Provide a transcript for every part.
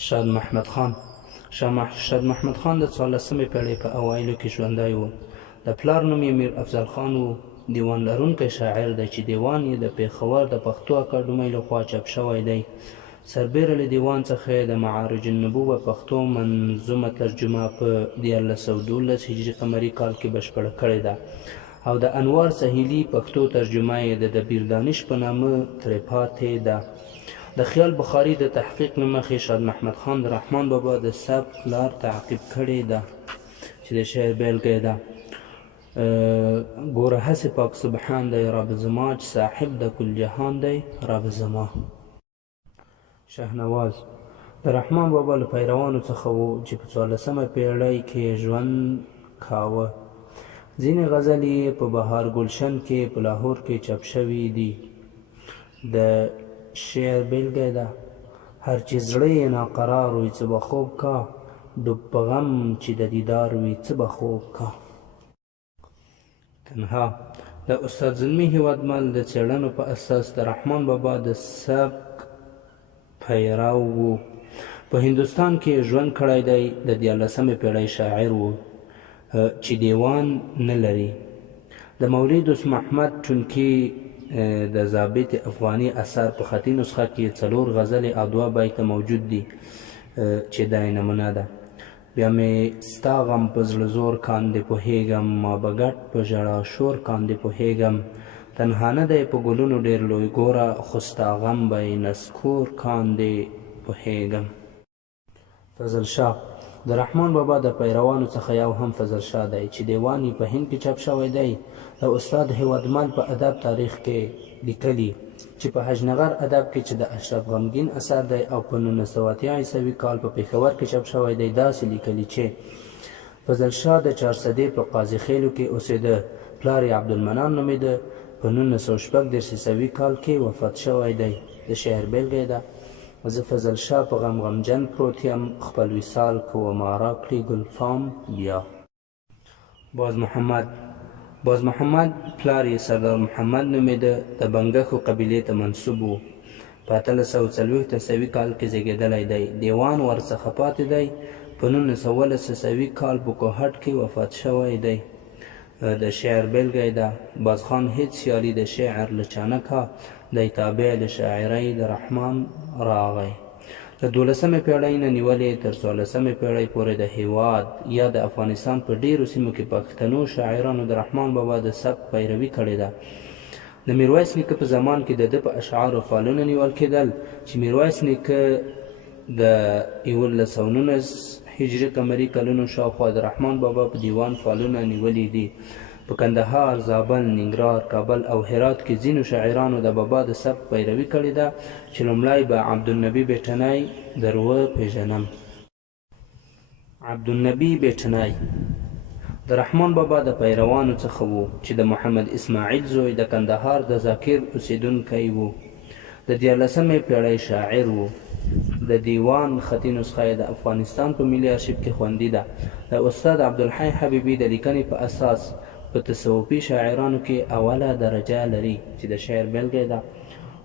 شاد محمد خان. شاد محمد خان د 14مې پېړۍ په اوایلو کې ژوندی و. د پلار نوم یې میر افضل خان و. دیوان لرونکی شاعر دی چې دیوان یې د پېښور د پښتو اکاډمۍ لخوا چاپ شوی دی. سربیره له دیوان څخه د معارج النبوه پښتو منظومه ترجمه په 1912 هجري قمري کال کې بشپړه کړې ده او د انوار سهیلي پښتو ترجمه یې د دبیر دانش په نامه ترې پاتې ده. د خیال بخاري د تحقیق له مخې شاد محمد خان د رحمان بابا د سبک لار تعقیب کړې ده چې د شعر بیلګه ده: ګوره هسې پاک سبحان دی رب زما چې صاحب د کل جهان دی رب زما. شهنواز د رحمان بابا له پیروانو څخه و چې په 14مه پېړۍ کې ژوند کاوه. ځینې غزلې یې په بهار ګلشن کې په لاهور کې چاپ شوي دي. د شعر بیلګه ده: هر چې زړه یې ناقرار وي څه به خوب کا، ډوب په غم چې د دیدار وي څه به خوب کا. تنها د استاد زلمي هیوادمل د څېړنو په اساس د رحمان بابا د سبک پیرو و. په هندوستان کې ژوند کړی دی. د 14مې پېړۍ شاعر و چې دیوان نه لري. د مولوي دوست محمد ټونکي د ضابط افغاني اثر په خطي نسخه کې 4 غزلې او 2 بیته موجود دي چې دا یې نمونه ده: بیا مې ستا غم په زړه زور کاندې پوهېږم، ما به ګډ په ژړا شور کاندې پوهېږم، تنها نه دی په ګلونو ډېر لوی ګوره، خو ستا غم به یې نسکور کاندې پوهېږم. فضل شاه د رحمان بابا د پیروانو څخه یو هم فضل شاه دی چې دیوان یې په هند کې چاپ شوی دی. د استاد هیوادمل په ادب تاریخ کې لیکلي چې په حجنغر ادب کې چې د اشرف غمګین اثر دی او په 1980 عیسوي کال په پېښور کې چاپ شوی دی، داسې لیکلي چې فضل شاه د چارسدې په قاضي خیلو کې اوسېده. پلار یې عبدالمنان نومېده. په 1936 عیسوي کال کې وفات شوی دی. د شعر بیلګه ده: زه فضل شاه په غم غمجن پروت یم، خپل وصال که وما راکړي ګلفام بیا. باز محمد پلار یې سردار محمد نومېده. د بنګښو قبیلې ته منسوب و. په 1840 عیسوي کال کې زیږېدلی دی. دیوان ورڅخه پاتې دی. په 1919 عیسوي کال په کوهټ کې وفات شوی دی. د شعر بیلګه ده: بازخان هیڅ سیالي د شعر له چا نه کا، دی تابع له شاعرۍ د رحمان راغی. د 12مې پېړۍ نه نیولې تر 14مې پېړۍ پورې د هیواد یا د افغانستان په ډېرو سیمو کې پښتنو شاعرانو د رحمان بابا د سبک پیروي کړې ده. د میرویس نیکه په زمان کې د ده په اشعارو فالونه نیول کېدل چې میرویس نیکه د 1119 هجري قمري کلونو شاوخوا د رحمان بابا په دیوان فالونه نیولي دي. په کندهار، زابل، ننګرهار، کابل او هرات کې ځینو شاعرانو د بابا د سبک پیروي کړې ده چې لومړی به عبدالنبي بیټنی در وپېژنم. عبدالنبي بیټنی د رحمان بابا د پیروانو څخه و چې د محمد اسماعیل زوی د کندهار د ذاکر اوسېدونکی و. د 14مې پېړۍ شاعر و. د دیوان خطي نسخه یې د افغانستان په ملي ارشیف کې خوندي ده. د استاد عبدالحی حبیبي د لیکنې په اساس په تصوفي شاعرانو کې اوله درجه لري چې د شعر بیلګه ده: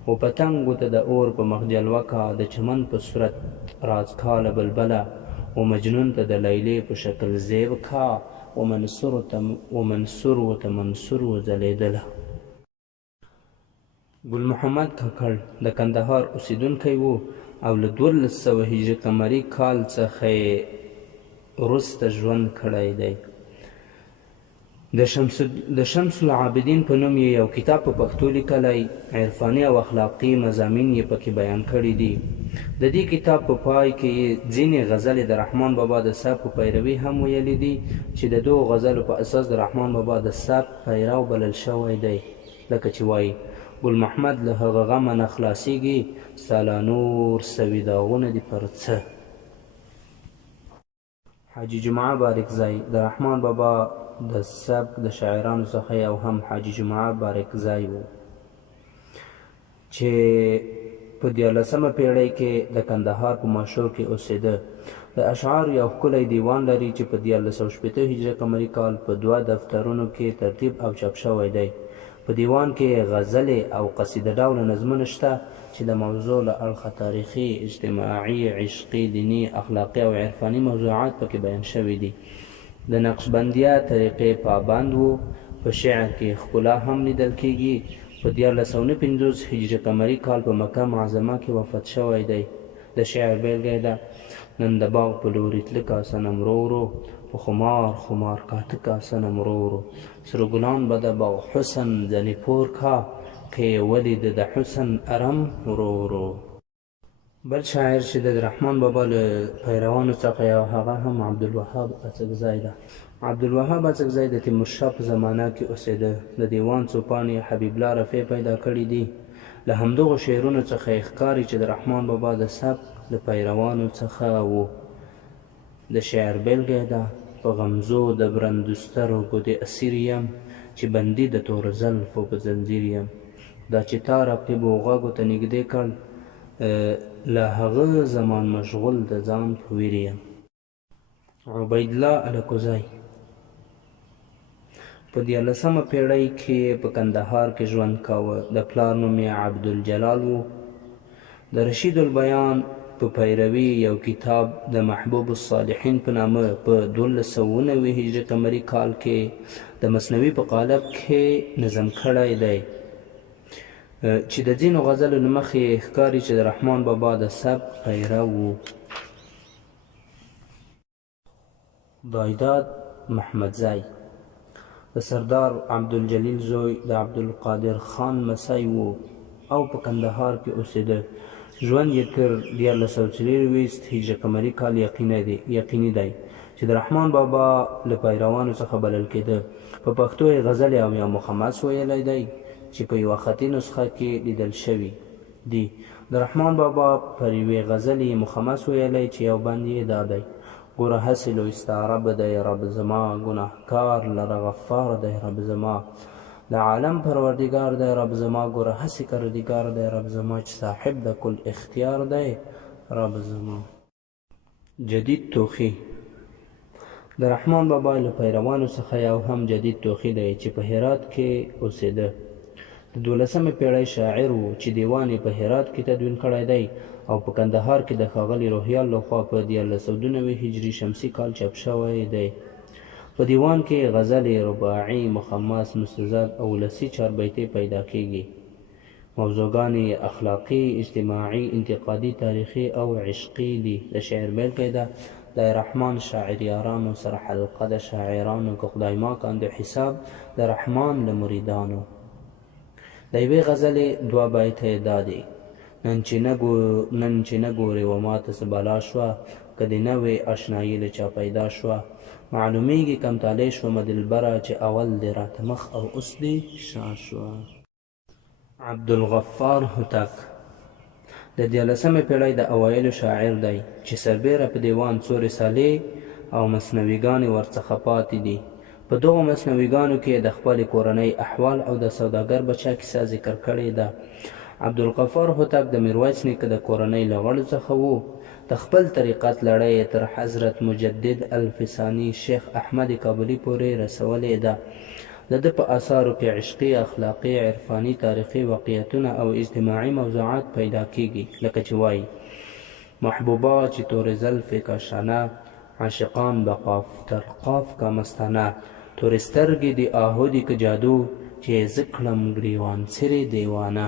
و پتنګو ته د اور په مخ جلوه کا، د چمن په صورت رازکاله بلبله، و مجنون ته د لیلې په شکل زیب کا، و منصور ته منصور وځلېدله. ګل محمد کاکړ د کندهار اوسېدونکی و او له 1200 هجري قمري کال څخه وروسته ژوند کړی دی. د شمس العابدین په نوم یې یو کتاب په پښتو لیکلی. عرفاني او اخلاقي مضامین یې پکې بیان کړي دي. د دې کتاب په پای کې یې ځینې غزلې د رحمان بابا د سبک په پیروي هم ویلي دي چې د دغو غزلو په اساس د رحمان بابا د سبک پیرو بلل شوی دی. لکه چې وایي: ګل محمد له هغه غمه نه خلاصېږي، ستا لا نور سوي داغونه دي پر څه. حاجي جمعه بارکزی د رحمان بابا د سبک د شاعرانو څخه یو هم حاجي جمعه بارکزی و چې په 14مه پېړۍ کې د کندهار په ماشور کې اوسېده. د اشعارو یو ښکلی دیوان لري چې په 1460 هجري قمري کال په 2 دفترونو کې ترتیب او چاپ شوی دی. په دیوان کې غزلې او قصیده ډوله نظمونه شته چې د موضوع له اړخه تاریخي، اجتماعي، عشقي، دیني، اخلاقي او عرفاني موضوعات پکې بیان شوي دي. د نقشبندیه طریقې پابند وو. په شعر کې ښکلا هم لیدل کیږي. په 1459 هجري قمري کال په مکه معظمه کې وفات شوی دی. د شعر بیلګه ده: نن د باغ په لوري تله کا صنم رو رو، په خمار خمار کاته کا صنم رو رو، سره ګلان به د باغ حسن ځنې پور کا، که یې ولید د حسن ارم رو رو. بل شاعر چې د رحمان بابا له پیروانو څخه یو هغه هم عبدالوهاب اڅکزی ده. عبدالوهاب اڅکزی د تیمورشاه په زمانه کې اوسېده. د دیوان څوپان یې حبیب الله رفیع پیدا کړي دي. له همدغو شعرونو څخه یې ښکاري چې د رحمان بابا د سبک د پیروانو څخه وو. د شعر بیلګه ده: په غمزو د برندو سترګو د اسیر یم، چې بندي د تورو زلفو په زنځیر یم، دا چې تا رقیبو غوږو ته نږدې کړ، له هغه زمان مشغول د ځان په ویر یم. عبیدالله الکوزی په 14مه پېړۍ کې په کندهار کې ژوند کاوه. د پلار نوم یې عبدالجلال و. د رشید البیان په پیروي یو کتاب د محبوب الصالحین په نامه په 1290 هجري قمري کال کې د مثنوي په قالب کې نظم کړی دی، چې د ځینو غزلو له مخې ښکاري چې د رحمان بابا د سبک پیرو و. دایداد محمدزی د سردار عبدالجلیل زوی د عبدالقادر خان مسی و او په کندهار کې اوسېده. ژوند یې تر 1424 هجري قمري کال یقیني دی چې د رحمان بابا له پیروانو څخه بلل کېده. په پښتو یې غزلې او یا مخمس ویلی دی چې په یوه خطي نسخه کې لیدل شوي دي. د رحمان بابا پر یوې غزلې مخمس ویلی چې یو بند یې دا دی: ګوره هسې لوی ستا رب دی رب زما، ګناهکار لره غفار دی رب زما، د عالم پروردگار دی رب زما، ګوره هسې کردګار دی رب زما، چې صاحب د کل اختیار دی رب زما. جدید توخی د رحمان بابا له پیروانو څخه یو هم جدید توخی دی چې په هرات کې اوسېده. د 12مې پېړۍ شاعر و چې دیوان یې په هرات کې تدوین کړی دی او په کندهار کې د ښاغلي روهیال لخوا په 1492 هجري شمسي کال چاپ شوی دی. په دیوان کې غزلې، رباعي، مخمس، مستزاد او ولسي چاربیتې پیدا کیږي. موضوعګانې اخلاقي، اجتماعي، انتقادي، تاریخي او عشقي دي. د شعر بیلګه ده: د رحمان شاعر یارانو سره حلقه د شاعرانو که خدای ما کاندو حساب د رحمان له مریدانو. د یوې غزلې 2 بیته یې دا دي: نن چې نه ګورې و ماته څه بلا شوه، که د نوې اشنایي له چا پیدا شوه، معلومیږي کم طالع شومه دلبره، چې اول دې راته مخ او اوس دې شا شوه. عبدالغفار هوتک د 14مې پېړۍ د اوایلو شاعر دی چې سربیره په دیوان 4 رسالې او مثنویګانې ورڅخه پاتې دي. په دغو مثنویګانو کې د خپلې کورنۍ احوال او د سوداګر بچا کیسه ذکر کړې ده. عبدالغفار هوتک د میرویس نیکه د کورنۍ له غړو څخه و. د خپل طریقت لړۍ تر حضرت مجدد الفساني شیخ احمد کابلي پورې رسولې ده. د ده په اثارو کې عشقي، اخلاقي، عرفاني، تاریخي واقعیتونه او اجتماعي موضوعات پیدا کیږي، لکه چې وایي: محبوبا چې تورې زلفې کا شانه، عاشقان به قاف تر قاف کا مستانه، تورې سترګې د آهو دي که جادو، چې زه کړم ګریوان څیرې دیوانه.